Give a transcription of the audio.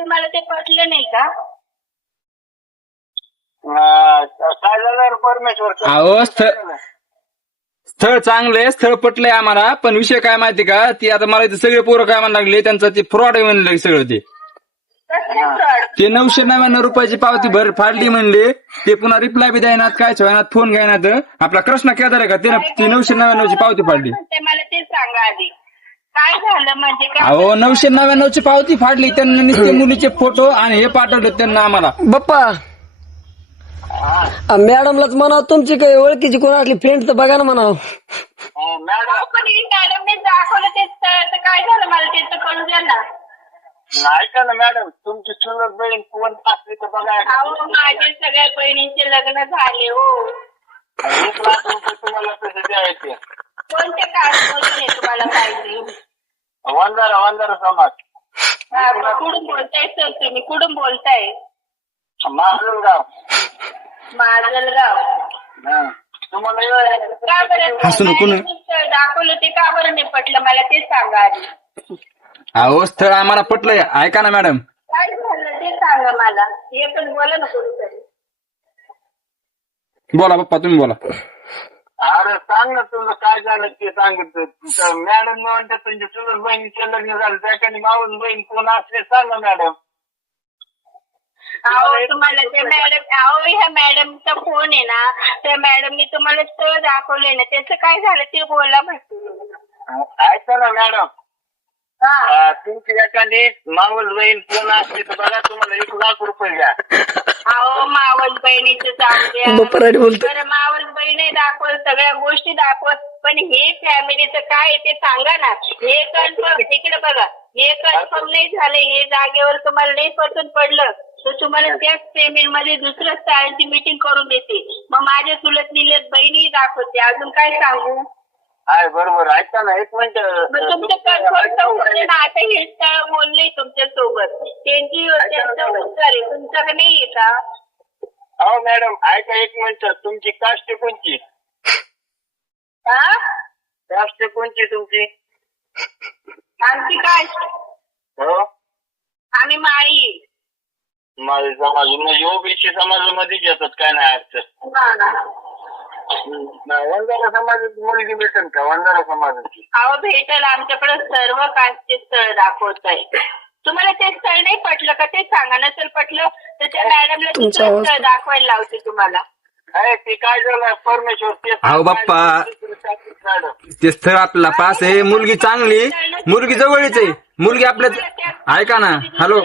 तुम्हाला ते पटलं नाही का? काय झालं परमेश्वर? अहो स्थळ चांगलंय, स्थळ पटलंय आम्हाला, पण विषय काय माहिती का, ती आता मला इथे सगळे पोरं काय म्हणायला लागले, त्यांचं ते फ्रॉड आहे म्हणलं सगळं ते. कसले फ्रॉड? ते 999 रुपयाची पावती भर फाडली म्हणले, ते पुन्हा रिप्लाय बी द्यायनात, काय ठेवणार, फोन घ्यायनात. आपला कृष्णा केदार आहे का, त्यानं ती 999 ची पावती फाडली. मला ते सांगा आधी काय झालं म्हणजे काय? अहो 999 ची पावती फाडली त्यांना, नुसते मुलीचे फोटो आणि हे पाठवले त्यांना आम्हाला. बाप्पा मॅडमलाच म्हणावं, तुमची काही ओळखीची कोण असली फ्रेंड तर बघा ना म्हणावं. मॅडम पण मॅडमने दाखवलं ते स्थळ, तर काय झालं मला ते तर कळू द्या ना. ऐका ना मॅडम, तुमची चुलत बहीण कोण असली तर बघा. अहो माझे सगळ्या बहिणींचे लग्न झाले हो. 1 लाख रुपये तुम्हाला पैसे द्यायचे. कोणत्या काळामध्ये तुम्हाला पाहिजे? वंजारा समाज. कुठून बोलताय सर तुम्ही? कुठून बोलताय? माजलगाव. माजलगाव. तुम्हाला का बरं हसू नको ना. स्थळ दाखवलं ते का बरं नाही पटलं मला ते सांगा आधी. अहो स्थळ आम्हाला पटलंय, ऐका ना मॅडम. काय झालं ते सांगा मला. हे पण बोला ना कोणीतरी. बोला पप्पा, तुम्ही बोला. अरे सांग ना तुला काय झालं ते सांगितलं. मॅडम म्हणतात तुमच्या चुलत बहिणीचे लग्न झालं, त्याच्याने मावून बहीण कोण असले सांगा मॅडम. अहो तुम्हाला ते मॅडम, अहो ह्या मॅडमचा फोन आहे ना, त्या मॅडमने तुम्हाला स्थळ दाखवलंय ना, त्याचं काय झालं ते बोला म्हटलं. ऐका ना मॅडम, हा तुमची एखादी मावल बहीण कोण असली तर बघा, तुम्हाला 1 लाख रुपये द्या. अहो मावल बहिणीचं चांगल्या बप्पा बोलतो. बरं मावल बहिणी दाखवत, सगळ्या गोष्टी दाखवत, पण हे फॅमिलीचं काय आहे ते सांगा ना. हे कन्फर्म, इकडे बघा, हे कन्फर्म नाही झालं, हे जागेवर तुम्हाला नाही पसंत पडलं तर तुम्हाला त्याच पेमेंट मध्ये दुसऱ्या स्थळांची मीटिंग करून देते. मग माझ्या चुलत निलेत बहिणी दाखवते, अजून काय सांगू? आहे बरोबर. ऐका ना 1 मिनिट. मग तुमचं कन्फर्म तर होते ना. आता हे स्थळ बोलले तुमच्या सोबत, त्यांचं उत्तर आहे, तुमचं नाही आहे का? हो मॅडम ऐका 1 मिनिट. तुमची कास्ट कोणची? हा कास्ट कोणची तुमची? आमची काय? हो आम्ही माळी. माझे समाज म्हणजे ओबीसी समाजामध्येच येतात, काय नाही अडचण. वंजारा समाजात मुलगी भेटेल का? वंजारा समाजाची अहो भेटेल, आमच्याकडे सर्व कास्टचे स्थळ दाखवत आहे. तुम्हाला ते स्थळ नाही पटलं का ते सांगा. नसेल पटलं तर त्या मॅडमला दुसरं स्थळ दाखवायला लावते तुम्हाला. आहे ते काय झालं परमेश्वर ते. अहो बाप्पा, ते स्थळ आपल्याला पास आहे, मुलगी चांगली, मुलगी जवळच आहे, मुलगी आपल्या. ऐका ना, हॅलो.